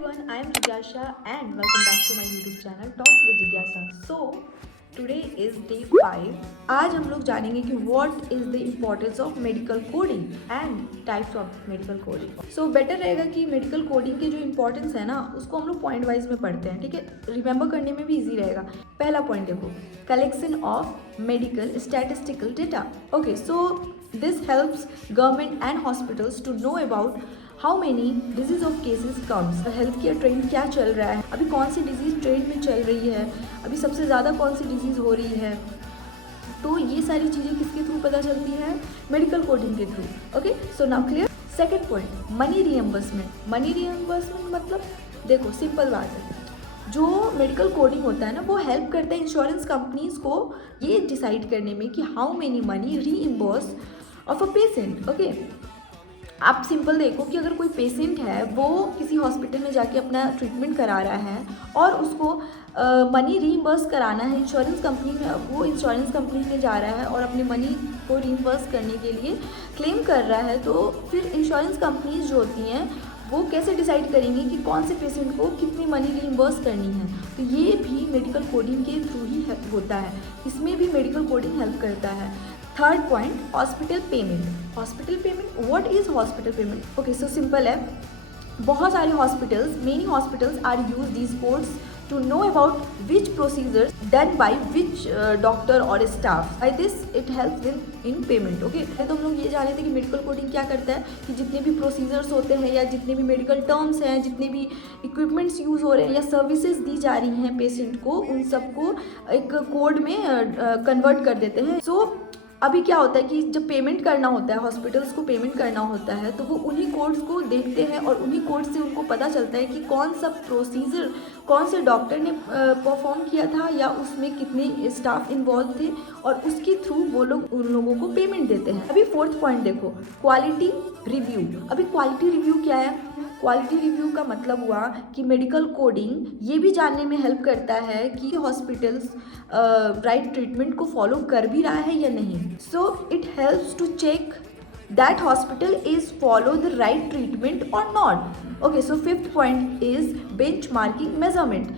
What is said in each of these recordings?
everyone, I am Jigyasha and welcome back to my YouTube channel Talks with Jigyasa. So today is day 5. आज हम लोग जानेंगे कि what is the importance of medical coding and types of medical coding. So better रहेगा कि medical coding के जो importance है ना उसको हम लोग point wise में पढ़ते हैं, ठीक है. Remember करने में भी easy रहेगा. पहला point देखो, collection of medical statistical data. Okay, so this helps government and hospitals to know about how many disease of cases comes, health care trend क्या चल रहा है, अभी कौन सी डिजीज़ ट्रेंड में चल रही है, अभी सबसे ज़्यादा कौन सी डिजीज़ हो रही है. तो ये सारी चीज़ें किसके थ्रू पता चलती है? मेडिकल कोडिंग के through. Okay, so now clear. Second point, money reimbursement. Money reimbursement मतलब देखो सिंपल बात है, जो मेडिकल कोडिंग होता है ना वो हेल्प करता है इंश्योरेंस कंपनीज को ये डिसाइड करने में कि how many money reimburse of a patient. Okay, आप सिंपल देखो कि अगर कोई पेशेंट है वो किसी हॉस्पिटल में जाके अपना ट्रीटमेंट करा रहा है और उसको मनी रीइम्बर्स कराना है इंश्योरेंस कंपनी में, वो इंश्योरेंस कंपनी में जा रहा है और अपने मनी को रीइम्बर्स करने के लिए क्लेम कर रहा है, तो फिर इंश्योरेंस कंपनीज जो होती हैं वो कैसे डिसाइड करेंगी कि कौन से पेशेंट को कितनी मनी रीइम्बर्स करनी है. तो ये भी मेडिकल कोडिंग के थ्रू ही होता है, इसमें भी मेडिकल कोडिंग हेल्प करता है. Third point, hospital payment. Hospital payment, what is hospital payment? Okay, so simple है, बहुत सारे hospitals, many hospitals are use these codes to know about which procedures done by which doctor or staff. By this it helps them in payment. Okay, तो हम लोग ये जाने थे कि मेडिकल कोडिंग क्या करता है कि जितने भी प्रोसीजर्स होते हैं या जितने भी मेडिकल टर्म्स हैं, जितने भी इक्विपमेंट्स यूज़ हो रहे हैं या सर्विसेज दी जा रही हैं पेशेंट को, उन सबको एक कोड में कन्वर्ट कर देते हैं. सो अभी क्या होता है कि जब पेमेंट करना होता है, हॉस्पिटल्स को पेमेंट करना होता है, तो वो उन्हीं कोड्स को देखते हैं और उन्हीं कोड से उनको पता चलता है कि कौन सा प्रोसीजर कौन से डॉक्टर ने परफॉर्म किया था या उसमें कितने स्टाफ इन्वॉल्व थे, और उसके थ्रू वो लोग उन लोगों को पेमेंट देते हैं. अभी फोर्थ पॉइंट देखो, क्वालिटी रिव्यू. अभी क्वालिटी रिव्यू क्या है? क्वालिटी रिव्यू का मतलब हुआ कि मेडिकल कोडिंग ये भी जानने में हेल्प करता है कि हॉस्पिटल्स राइट ट्रीटमेंट को फॉलो कर भी रहा है या नहीं. So it helps to check that hospital is follow the right treatment और not. Okay, so fifth point is benchmarking measurement.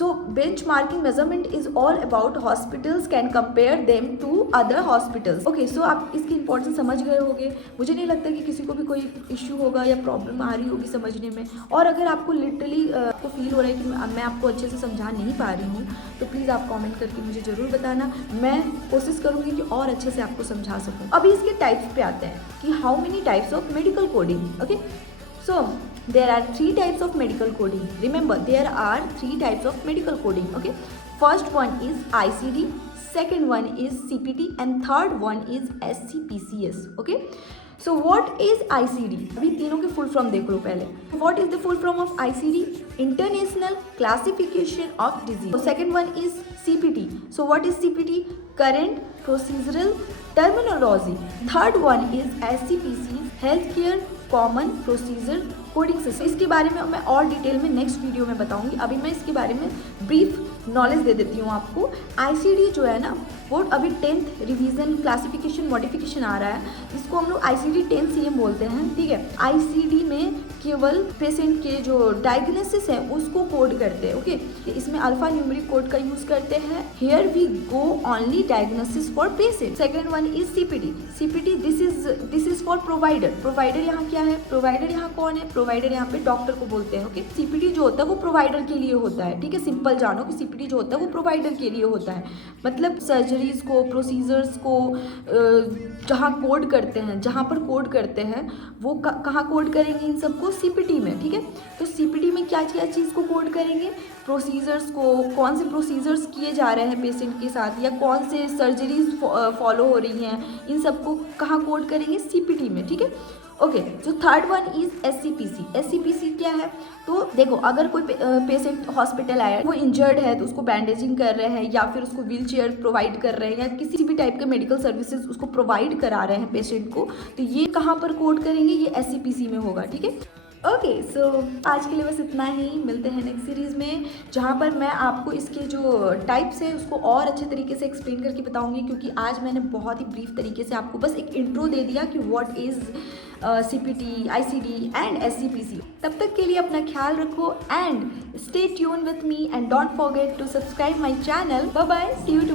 So benchmarking measurement is all about hospitals can compare them to other hospitals. Okay, so आप इसकी importance समझ गए होंगे. मुझे नहीं लगता कि किसी को भी कोई इश्यू होगा या प्रॉब्लम आ रही होगी समझने में. और अगर आपको लिटरली आपको फील हो रहा है कि मैं आपको अच्छे से समझा नहीं पा रही हूँ, तो प्लीज़ आप कमेंट करके मुझे ज़रूर बताना. मैं कोशिश करूँगी कि और अच्छे से आपको समझा सकूँ. अभी इसके टाइप्स पे आते हैं कि how many types of medical coding. Okay, so there are 3 types of medical coding. Remember, there are 3 types of medical coding. Okay, first one is ICD, second one is CPT, and third one is SCPCS. Okay, so what is ICD? अभी तीनों के full form देख लो पहले. What is the full form of ICD? International Classification of Disease. Second one is CPT. So what is CPT? Current Procedural Terminology. Third one is SCPC, Healthcare common procedure coding system. इसके बारे में मैं और detail में next video में बताऊंगी. अभी मैं इसके बारे में ब्रीफ नॉलेज दे देती हूँ आपको. आईसीडी जो है ना वो अभी 10th रिवीजन क्लासिफिकेशन मॉडिफिकेशन आ रहा है, इसको हम लोग आईसीडी 10 CM बोलते हैं. ठीक है, आईसीडी में केवल पेशेंट के जो डायग्नोसिस है उसको कोड करते हैं. ओके, इसमें अल्फा न्यूमेरिक कोड का यूज करते हैं. Here we go only diagnosis for patient. Second one is CPT. CPT this is for provider. Provider यहाँ क्या है? प्रोवाइडर यहाँ कौन है? प्रोवाइडर यहाँ पे डॉक्टर को बोलते हैं. ओके, सीपीटी जो होता है वो प्रोवाइडर के लिए होता है. ठीक है, सिंपल जानो कि सीपीटी जो होता है वो प्रोवाइडर के लिए होता है. मतलब सर्जरीज को, प्रोसीजर्स को जहाँ कोड करते हैं, जहाँ पर कोड करते हैं वो कहाँ कोड करेंगे इन सबको? सीपीटी में. ठीक है, तो सीपीटी में क्या क्या चीज़ को कोड करेंगे? प्रोसीजर्स को, कौन से प्रोसीजर्स किए जा रहे हैं पेशेंट के साथ या कौन से सर्जरीज फॉलो हो रही हैं, इन सबको कहाँ कोड करेंगे? सीपीटी में. ठीक है, ओके. जो थर्ड वन इज एससीपीसी. एससीपीसी क्या है? तो देखो, अगर कोई पेशेंट हॉस्पिटल आया, वो इंजर्ड है तो उसको बैंडेजिंग कर रहे हैं या फिर उसको व्हील चेयर प्रोवाइड कर रहे हैं या किसी भी टाइप के मेडिकल सर्विसेज उसको प्रोवाइड करा रहे हैं पेशेंट को, तो ये कहाँ पर कोड करेंगे? ये एससीपीसी में होगा. ठीक है, ओके. सो आज के लिए बस इतना ही. मिलते हैं नेक्स्ट सीरीज़ में, जहाँ पर मैं आपको इसके जो टाइप्स है उसको और अच्छे तरीके से एक्सप्लेन करके बताऊंगी, क्योंकि आज मैंने बहुत ही ब्रीफ तरीके से आपको बस एक इंट्रो दे दिया कि what is CPT, ICD and SCPC. तब तक के लिए अपना ख्याल रखो and stay tuned with me and don't forget to subscribe my channel. Bye bye. See you